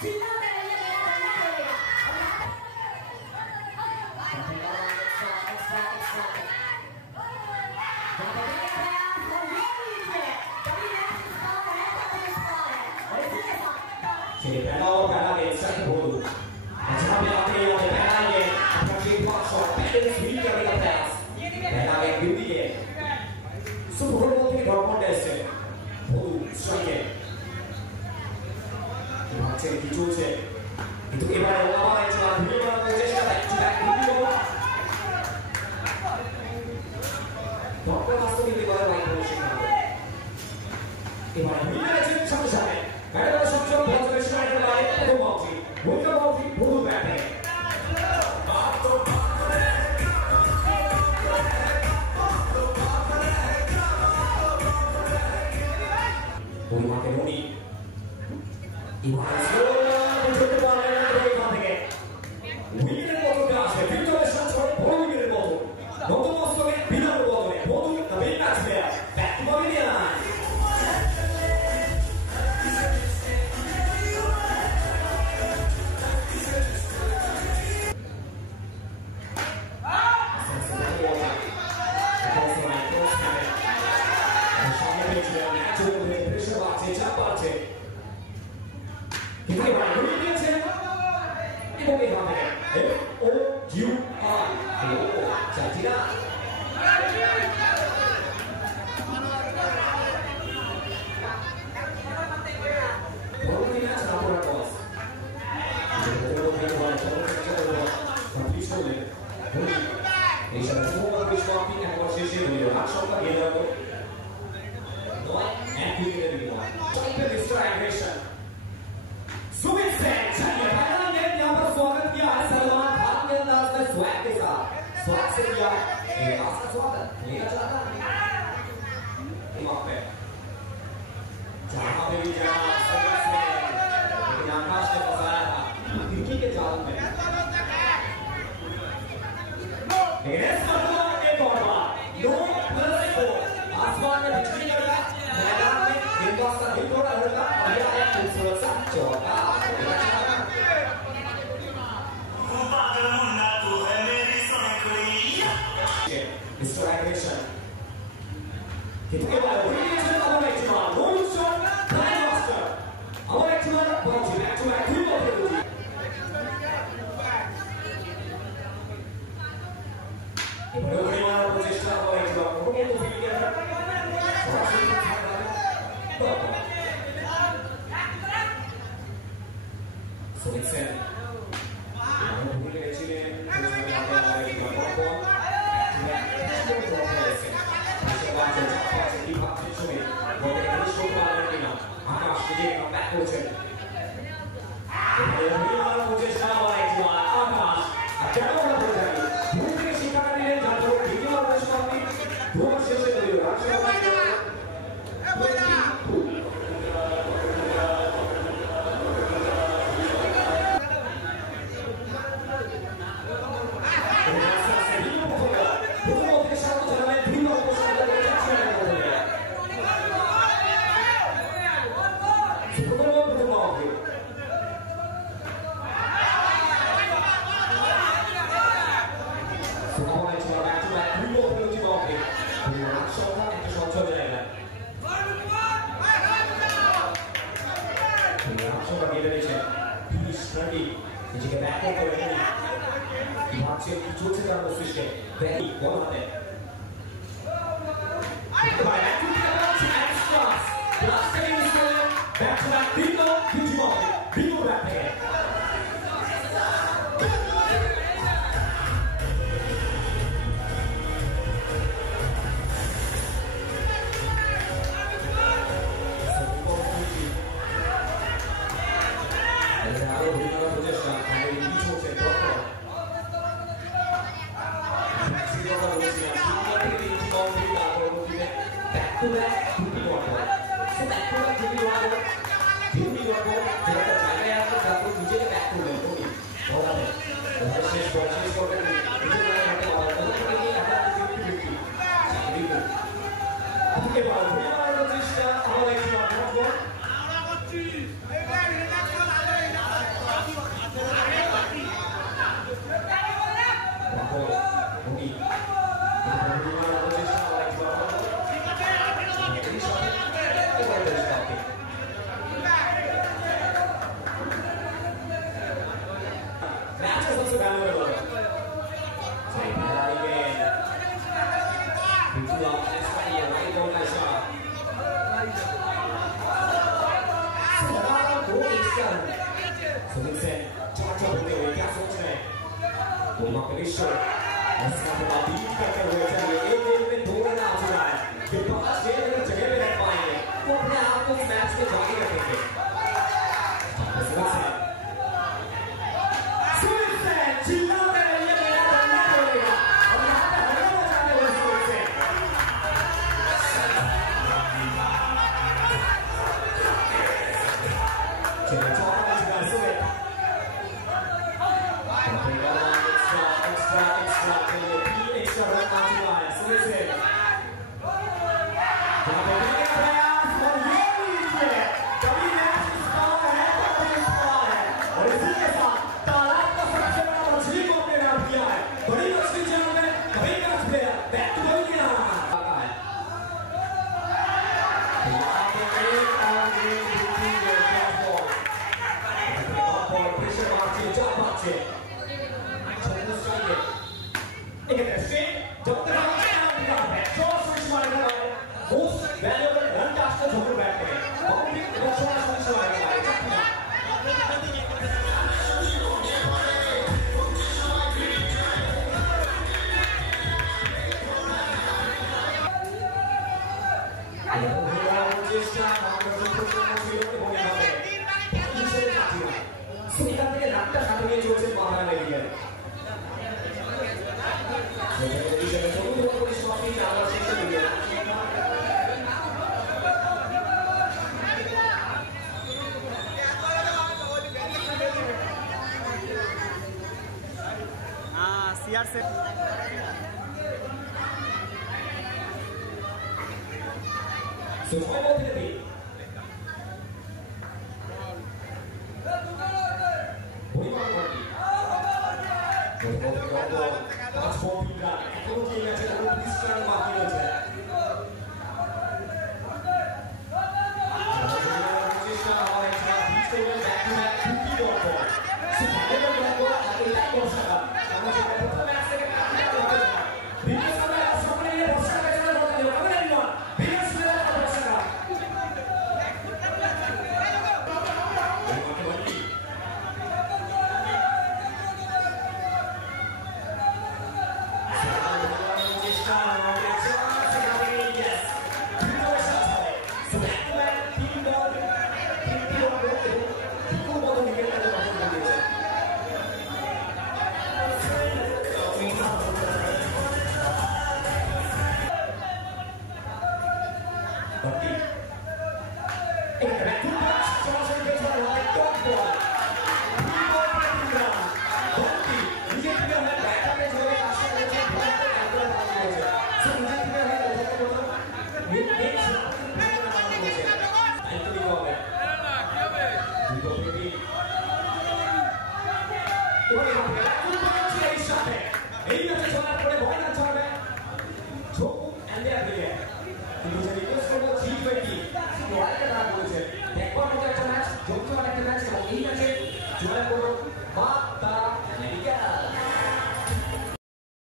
Sì, però parlare sempre con lui. Facciamo che parlare perché faccio per il figlio della terra. Parlare quindi che su quello che può essere. Poi strike. Ma c'è di giuce. E tu che vai a lavorare già la prima posizione da giocare dopo la storia di guardare la conoscenza. E ma qui c'è c'è Era subito posso lasciare la con Monti. Molto Monti, molto bene. Poi Maccheroni. 나가는 공이 시간. 손흥민 저쪽 공격을 계속해. 공격을 시도. 에스카토가 비슷하게 보여주는 1대1의 동안 나오지만 그 빠진 제대로 제대로 파이네. 꼭 나오고 매치에 정의가 되게. 손흥민. 손흥민 질러대는 이야기가 나옵니다. CR से Juara Mark Amerika.